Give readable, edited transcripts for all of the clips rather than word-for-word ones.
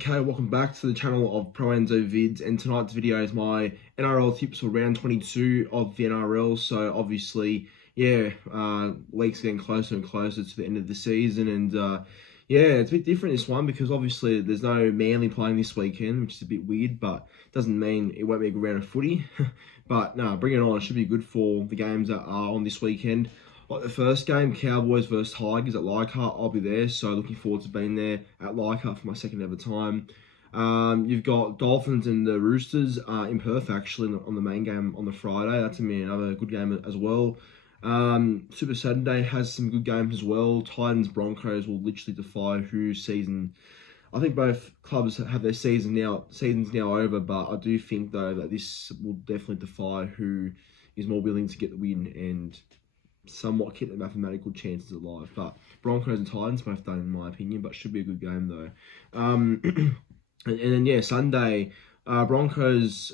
Okay, welcome back to the channel of Pro Enzo Vids, and tonight's video is my NRL tips for round 22 of the NRL. So obviously, league's getting closer and closer to the end of the season, and it's a bit different this one because obviously there's no Manly playing this weekend, which is a bit weird, but doesn't mean it won't be a good round of footy. But no, bring it on. It should be good for the games that are on this weekend. Like the first game, Cowboys versus Tigers at Leichhardt, I'll be there. So looking forward to being there at Leichhardt for my second ever time. You've got Dolphins and the Roosters in Perth, actually, on the main game on the Friday. That's going to be another good game as well. Super Saturday has some good games as well. Titans, Broncos will literally defy whose season. I think both clubs have their seasons now over, but I do think, though, that this will definitely defy who is more willing to get the win and somewhat keep the mathematical chances alive. But Broncos and Titans both done, in my opinion, but should be a good game though. And then Sunday, Bulldogs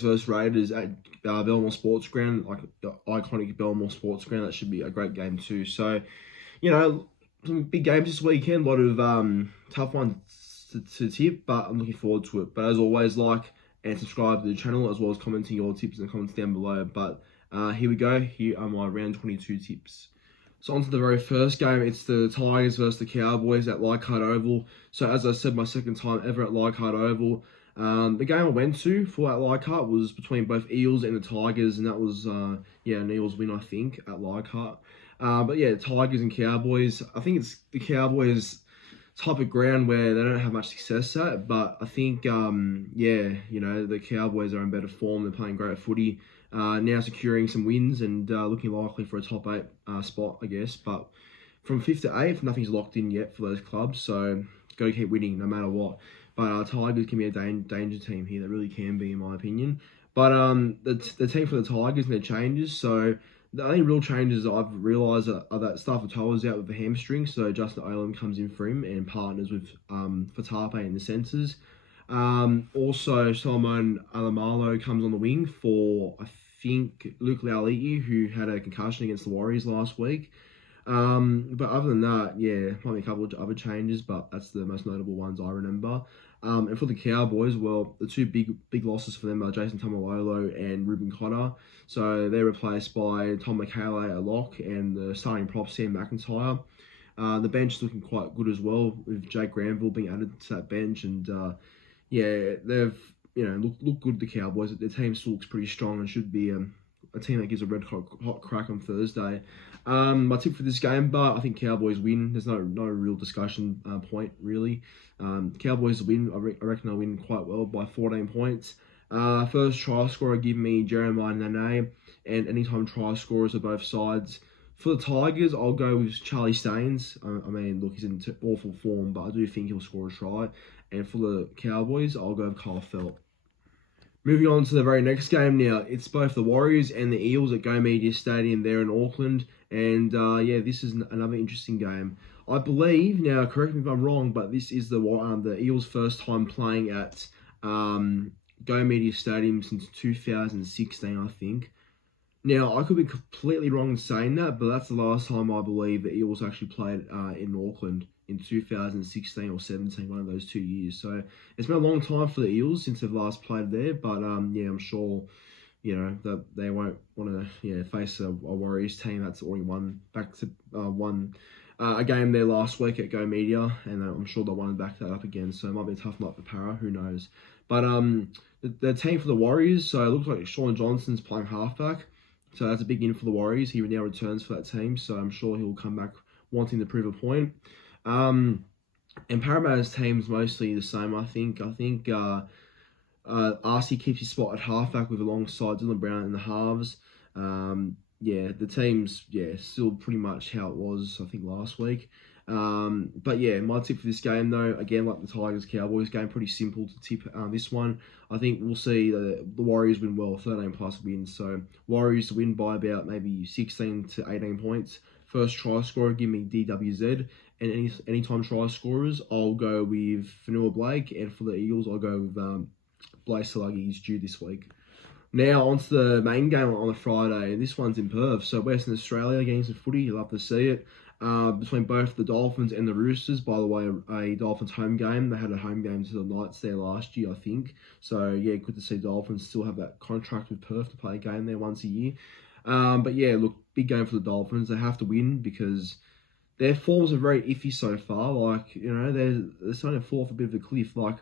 versus Raiders at Belmore Sports Ground, like the iconic Belmore Sports Ground. That should be a great game too. So, some big games this weekend. A lot of tough ones to tip, but I'm looking forward to it. But as always, like and subscribe to the channel, as well as commenting your tips in the comments down below. But here we go. Here are my round 22 tips. So on to the very first game. It's the Tigers versus the Cowboys at Leichhardt Oval. So as I said, my second time ever at Leichhardt Oval. The game I went to for at Leichhardt was between both Eels and the Tigers, and that was an Eels win, I think, at Leichhardt. Tigers and Cowboys. I think it's the Cowboys type of ground where they don't have much success at, but I think the Cowboys are in better form. They're playing great footy. Now securing some wins and looking likely for a top 8 spot, I guess. But from 5th to 8th, nothing's locked in yet for those clubs, so got to keep winning no matter what. But Tigers can be a danger team here. They really can be, in my opinion. But the team for the Tigers and their changes, so the only real changes I've realised are that Stafford Toa's out with a hamstring, so Justin Olam comes in for him and partners with Fatape in the centres. Also, Solomon Alamalo comes on the wing for, I think, Luke Lauliti, who had a concussion against the Warriors last week. But other than that, might be a couple of other changes, but that's the most notable ones I remember. And for the Cowboys, well, the two big losses for them are Jason Tamalolo and Ruben Cotter. So they're replaced by Tom McHale at lock and the starting prop Sam McIntyre. The bench is looking quite good as well, with Jake Granville being added to that bench, and they've look good. The Cowboys, their team still looks pretty strong and should be a team that gives a red hot crack on Thursday. My tip for this game, but I think Cowboys win. There's no real discussion point really. Cowboys win. I reckon they'll win quite well by 14 points. First try scorer, give me Jeremiah Nene, and anytime try scorers of both sides. For the Tigers, I'll go with Charlie Staines. I mean, look, he's in awful form, but I do think he'll score a try. And for the Cowboys, I'll go with Kyle Felt. Moving on to the very next game now. It's both the Warriors and the Eels at Go Media Stadium there in Auckland. And this is another interesting game. I believe, now correct me if I'm wrong, but this is the Eels' first time playing at Go Media Stadium since 2016, I think. Now, I could be completely wrong in saying that, but that's the last time I believe the Eels actually played in Auckland, in 2016 or 17, one of those 2 years. So it's been a long time for the Eels since they've last played there, but I'm sure that they won't want to face a Warriors team that's already won a game there last week at Go Media, and I'm sure they'll want to back that up again. So it might be a tough night for Para, who knows. But the team for the Warriors, so it looks like Sean Johnson's playing halfback. So that's a big in for the Warriors. He now returns for that team, so I'm sure he'll come back wanting to prove a point. And Parramatta's team's mostly the same, I think. RC keeps his spot at halfback with alongside Dylan Brown in the halves. The team's still pretty much how it was, I think, last week. My tip for this game, though, again, like the Tigers-Cowboys game, pretty simple to tip this one. I think we'll see the Warriors win well, 13 plus wins. So Warriors to win by about maybe 16 to 18 points. First try scorer, give me DWZ. And anytime try scorers, I'll go with Fanua Blake. And for the Eagles, I'll go with Blaise Salagi. He's due this week. Now, on to the main game on the Friday. This one's in Perth. So, Western Australia getting some footy. You love to see it. Between both the Dolphins and the Roosters. By the way, a Dolphins home game. They had a home game to the Knights there last year, I think. So, yeah, good to see Dolphins still have that contract with Perth to play a game there once a year. But, yeah, look, big game for the Dolphins. They have to win because their forms are very iffy so far. Like, they're starting to fall off a bit of a cliff. Like,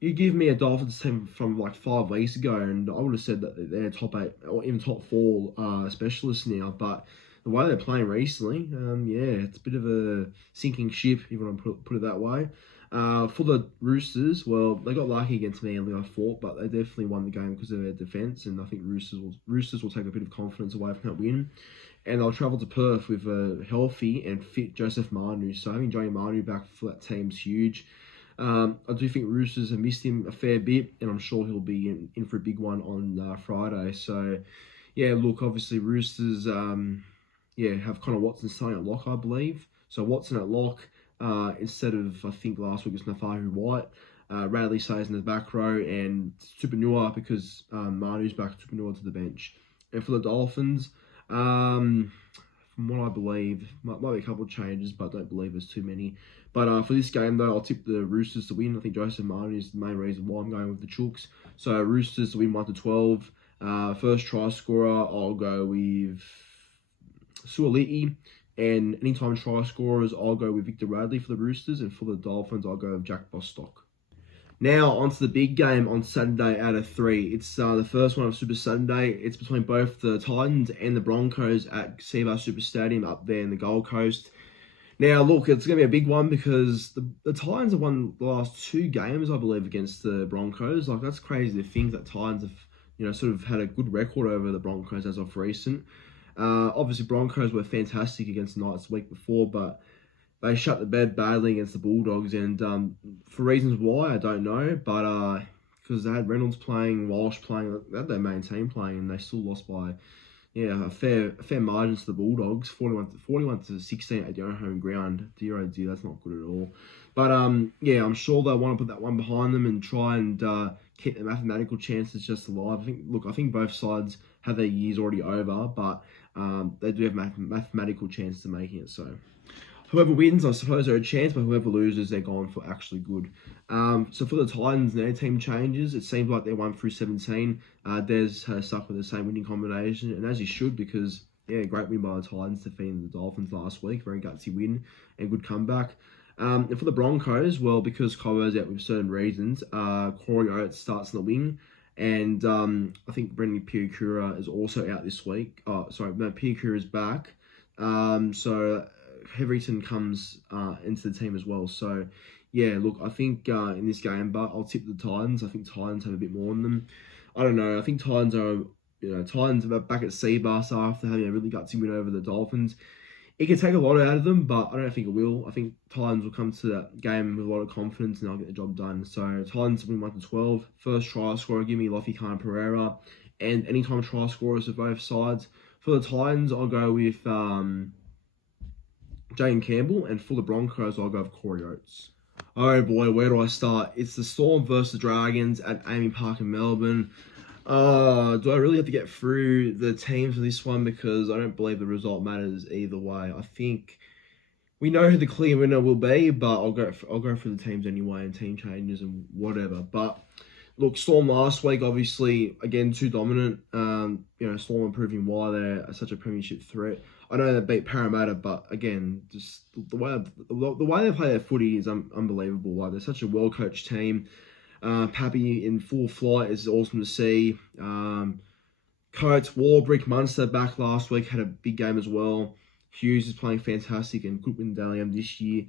you give me a Dolphins team from like 5 weeks ago, and I would have said that they're top 8 or even top 4 specialists now. But the way they're playing recently, yeah, it's a bit of a sinking ship, if you want to put it that way. For the Roosters, well, they got lucky against Manly, I thought, but they definitely won the game because of their defence, and I think Roosters will take a bit of confidence away from that win. And they'll travel to Perth with a healthy and fit Joseph Manu. So having Joey Manu back for that team's huge. I do think Roosters have missed him a fair bit, and I'm sure he'll be in for a big one on Friday. So, yeah, look, obviously Roosters, have Connor Watson starting at lock, I believe. So Watson at lock instead of, I think last week was Nafahu White. Radley stays in the back row, and Tupanua because Manu's back, Tupanua to the bench. And for the Dolphins, from what I believe, might be a couple of changes, but I don't believe there's too many. But for this game, though, I'll tip the Roosters to win. I think Joseph Manu is the main reason why I'm going with the Chooks. So Roosters to win 1-12. First try scorer, I'll go with Suoliti. And anytime try scorers, I'll go with Victor Radley for the Roosters. And for the Dolphins, I'll go with Jack Bostock. Now, onto the big game on Saturday out of 3. It's the first one of Super Saturday. It's between both the Titans and the Broncos at Seabar Super Stadium up there in the Gold Coast. Now, look, it's going to be a big one because the Titans have won the last 2 games, I believe, against the Broncos. Like, that's crazy to think that Titans have, sort of had a good record over the Broncos as of recent. Obviously, Broncos were fantastic against the Knights the week before, but they shut the bed badly against the Bulldogs, and for reasons why, I don't know, but because they had Reynolds playing, Walsh playing, they had their main team playing, and they still lost by a fair margin to the Bulldogs, 41 to 16 at their own home ground. Dear oh dear, that's not good at all. But I'm sure they want to put that one behind them and try and keep their mathematical chances just alive. I think both sides have their years already over, but they do have mathematical chances of making it. So whoever wins, I suppose, they're a chance, but whoever loses, they're gone for actually good. So for the Titans, their team changes. It seems like they're 1 through 17. Des has stuck with the same winning combination, and as he should, because, great win by the Titans defeating the Dolphins last week. Very gutsy win and good comeback. And for the Broncos, well, because Cowboys out with certain reasons, Corey Oates starts in the wing. And I think Brendan Piakura is also out this week. Piakura is back. So Heverington comes into the team as well. So, look, I think in this game, but I'll tip the Titans. I think Titans have a bit more on them. I don't know. I think Titans are back at Seabass after having a really gutsy win over the Dolphins. It can take a lot out of them, but I don't think it will. I think Titans will come to that game with a lot of confidence and they'll get the job done. So Titans win 1-12. First try scorer, give me Lofi Khan Pereira. And anytime try scorers of both sides. For the Titans, I'll go with Jane Campbell. And for the Broncos, I'll go with Corey Oates. Oh boy, where do I start? It's the Storm versus the Dragons at Amy Park in Melbourne. Do I really have to get through the teams for this one? Because I don't believe the result matters either way. I think we know who the clear winner will be, but I'll go for the teams anyway and team changes and whatever. But look, Storm last week, obviously, again, too dominant. Storm are proving why they're such a premiership threat. I know they beat Parramatta, but again, just the way they play their footy is unbelievable. Like, they're such a well-coached team. Pappy in full flight is awesome to see. Coates, Warbrick, Munster back last week, had a big game as well. Hughes is playing fantastic, and Goodwin Dalian this year.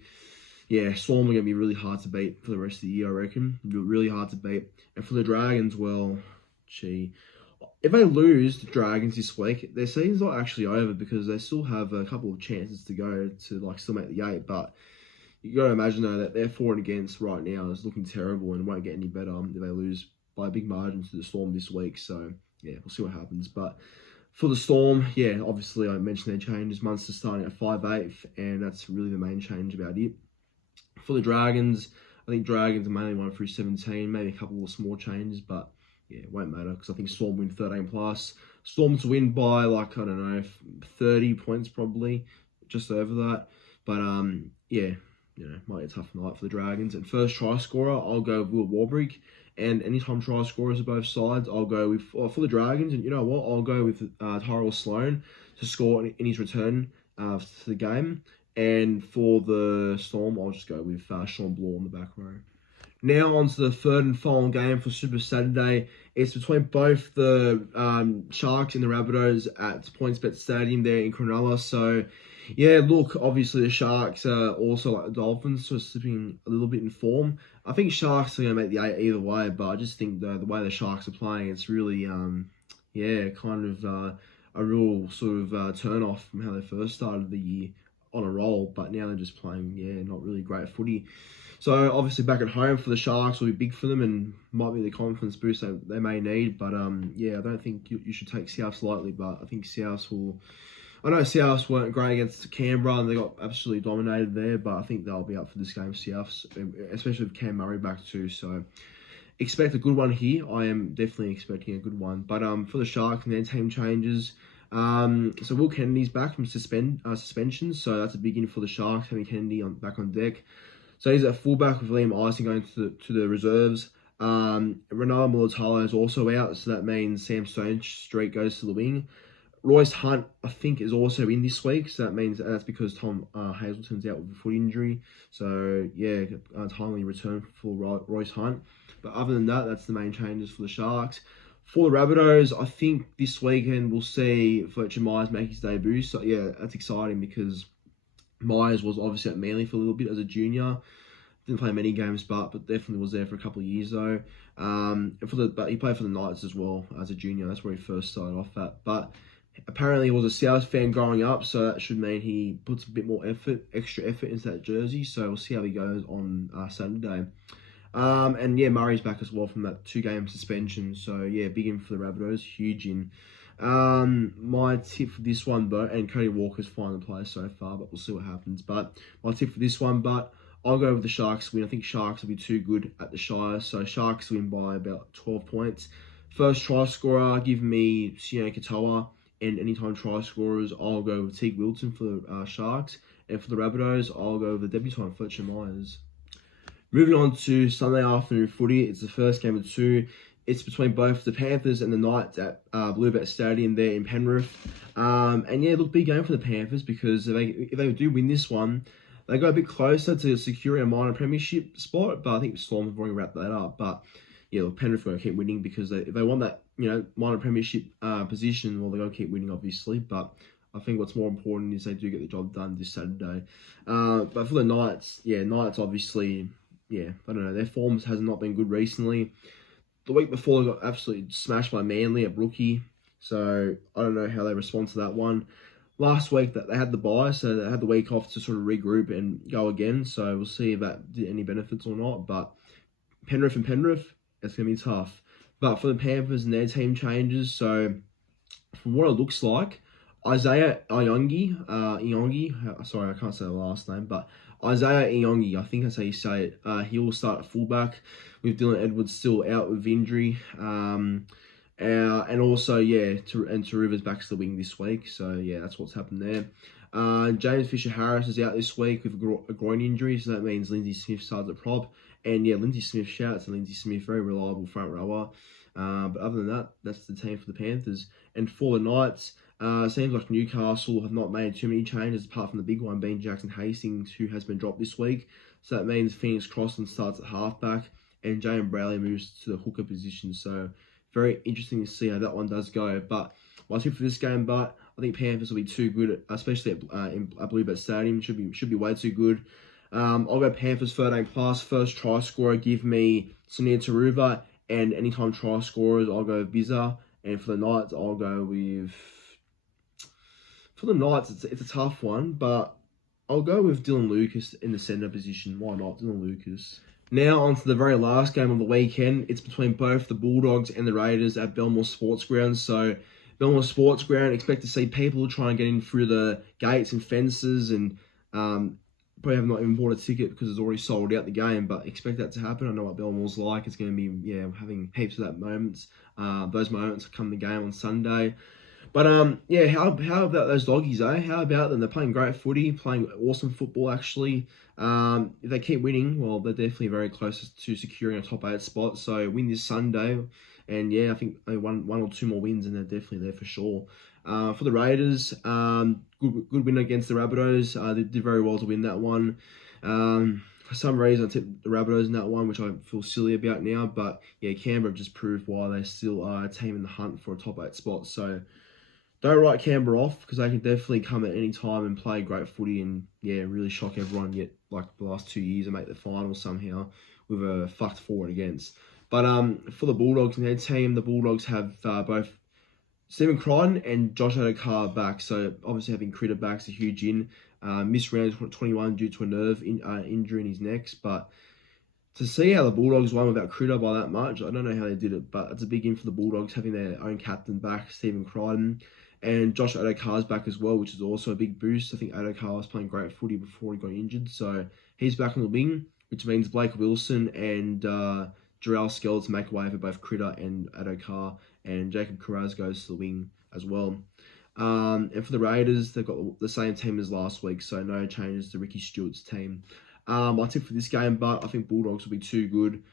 Storm are going to be really hard to beat for the rest of the year, I reckon. Really hard to beat. And for the Dragons, well, if they lose the Dragons this week, their season's not actually over because they still have a couple of chances to go to still make the 8, but you got to imagine, though, that their for and against right now is looking terrible and won't get any better if they lose by a big margin to the Storm this week. So, we'll see what happens. But for the Storm, obviously I mentioned their changes. Munster starting at 5'8", and that's really the main change about it. For the Dragons, I think Dragons are mainly 1 through 17, maybe a couple of small changes, but yeah, it won't matter because I think Storm win 13 plus. Storm to win by like, I don't know, 30 points probably, just over that. But yeah, might be a tough night for the Dragons. And first try scorer, I'll go with Will Warbrick. And anytime try scorers of both sides, I'll go with for the Dragons. And you know what? I'll go with Tyrell Sloan to score in his return to the game. And for the Storm, I'll just go with Sean Blore on the back row. Now on to the third and final game for Super Saturday. It's between both the Sharks and the Rabbitohs at PointsBet Stadium there in Cronulla. So, yeah, look, obviously the Sharks are also like the Dolphins, sort of slipping a little bit in form. I think Sharks are going to make the 8 either way, but I just think the way the Sharks are playing, it's really, kind of a real sort of turn-off from how they first started the year on a roll, but now they're just playing, not really great footy. So obviously back at home for the Sharks will be big for them and might be the confidence boost they may need. But I don't think you should take Souths lightly. But I think Souths will. I know Souths weren't great against Canberra and they got absolutely dominated there. But I think they'll be up for this game, Souths, especially with Cam Murray back too. So expect a good one here. I am definitely expecting a good one. But for the Sharks and their team changes. So Will Kennedy's back from suspension. So that's a big in for the Sharks, having Kennedy back on deck. So he's at fullback with Liam Eisen going to the reserves. Ronaldo Mulatalo is also out, so that means Sam Stonestreet goes to the wing. Royce Hunt, I think, is also in this week, so that means that's because Tom Hazelton's out with a foot injury. So, yeah, timely return for Royce Hunt. But other than that, that's the main changes for the Sharks. For the Rabbitohs, I think this weekend we'll see Fletcher Myers make his debut. So, yeah, that's exciting because Myers was obviously at Manly for a little bit as a junior. Didn't play many games, but definitely was there for a couple of years though. But he played for the Knights as well as a junior. That's where he first started off at. But apparently he was a South fan growing up, so that should mean he puts a bit more extra effort into that jersey. So we'll see how he goes on Saturday. Murray's back as well from that 2-game suspension. So yeah, big in for the Rabbitohs, huge in. My tip for this one, and Cody Walker's fine to play so far, but we'll see what happens. But my tip for this one, I'll go with the Sharks win. I think Sharks will be too good at the Shire, so Sharks win by about 12 points. First try scorer, give me Sione Katoa, and anytime try scorers, I'll go with Teague Wilton for the Sharks, and for the Rabbitohs, I'll go with the debutant Fletcher Myers. Moving on to Sunday afternoon footy, it's the first game of 2. It's between both the Panthers and the Knights at Bluebet Stadium there in Penrith. Big game for the Panthers because if they do win this one, they go a bit closer to securing a minor premiership spot. But I think Storm have already wrapped that up. But yeah, Penrith are going to keep winning because if they want that minor premiership position, well, they're going to keep winning obviously. But I think what's more important is they do get the job done this Saturday. But for the Knights, Knights obviously, I don't know, their form has not been good recently. The week before, they got absolutely smashed by Manly at Brookie. So, I don't know how they respond to that one. Last week, they had the bye, so they had the week off to sort of regroup and go again. So, we'll see if that did any benefits or not. But Penrith, it's going to be tough. But for the Panthers and their team changes, so from what it looks like, Isaiah Iongi, sorry, I can't say the last name, but Isaiah Iongi, I think that's how you say it. He will start at fullback with Dylan Edwards still out with injury. And also, Taruva's back to the wing this week. So, yeah, that's what's happened there. James Fisher-Harris is out this week with a groin injury. So, that means Lindsay Smith starts at prop. And, Lindsay Smith, shout out to Lindsay Smith, very reliable front rower. But other than that, that's the team for the Panthers. And for the Knights, seems like Newcastle have not made too many changes apart from the big one being Jackson Hastings, who has been dropped this week. So that means Phoenix Crossland starts at halfback and Jayden Brayley moves to the hooker position. So very interesting to see how that one does go. But my tip for this game, I think Panthers will be too good, especially at Bluebet Stadium. Should be way too good. I'll go Panthers 13 plus. First try scorer, give me Sunir Taruva, and anytime try scorers, I'll go with Bizza. And for the Knights, I'll go with. For the Knights, it's a tough one, but I'll go with Dylan Lucas in the centre position. Why not, Dylan Lucas? Now on to the very last game of the weekend. It's between both the Bulldogs and the Raiders at Belmore Sports Ground. So Belmore Sports Ground, expect to see people try and get in through the gates and fences and probably have not even bought a ticket because it's already sold out the game, but expect that to happen. I know what Belmore's like. It's going to be, having heaps of that moments. Those moments come the game on Sunday. But how about those doggies, eh? How about them? They're playing great footy, playing awesome football actually. If they keep winning, well, they're definitely very close to securing a top 8 spot. So win this Sunday, and I think they one or two more wins, and they're definitely there for sure. For the Raiders, good win against the Rabbitohs. They did very well to win that one. For some reason, I tipped the Rabbitohs in that one, which I feel silly about now. But Canberra just proved why they still are a team in the hunt for a top 8 spot. So don't write Canberra off, because they can definitely come at any time and play great footy and really shock everyone. Yet like the last 2 years and make the final somehow with a fucked forward against. But for the Bulldogs and their team, the Bulldogs have both Stephen Crichton and Josh Adokar back. So obviously having Critter back is a huge in. Missed round 21 due to a nerve injury in his neck, but to see how the Bulldogs won without Critter by that much, I don't know how they did it, but it's a big in for the Bulldogs having their own captain back, Stephen Crichton. And Josh Adokar's back as well, which is also a big boost. I think Adokar was playing great footy before he got injured. So he's back on the wing, which means Blake Wilson and Jarrell Skeldon make way for both Critter and Adokar. And Jacob Carraz goes to the wing as well. And for the Raiders, they've got the same team as last week, so no changes to Ricky Stewart's team. I tip for this game, but I think Bulldogs will be too good.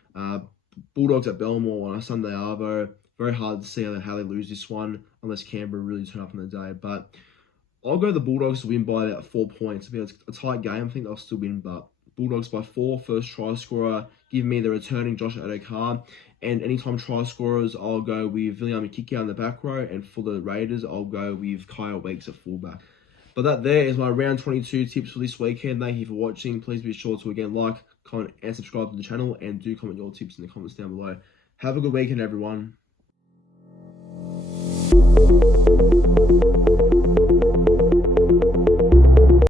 Bulldogs at Belmore on a Sunday arvo. Very hard to see how they lose this one unless Canberra really turn up on the day. But I'll go the Bulldogs to win by about 4 points. It's a tight game. I think they'll still win, but Bulldogs by 4. First try scorer, give me the returning Josh Adokar. And anytime try scorers, I'll go with William Kikau in the back row. And for the Raiders, I'll go with Kyle Weeks at fullback. But that there is my round 22 tips for this weekend. Thank you for watching. Please be sure to again like, comment, and subscribe to the channel. And do comment your tips in the comments down below. Have a good weekend, everyone.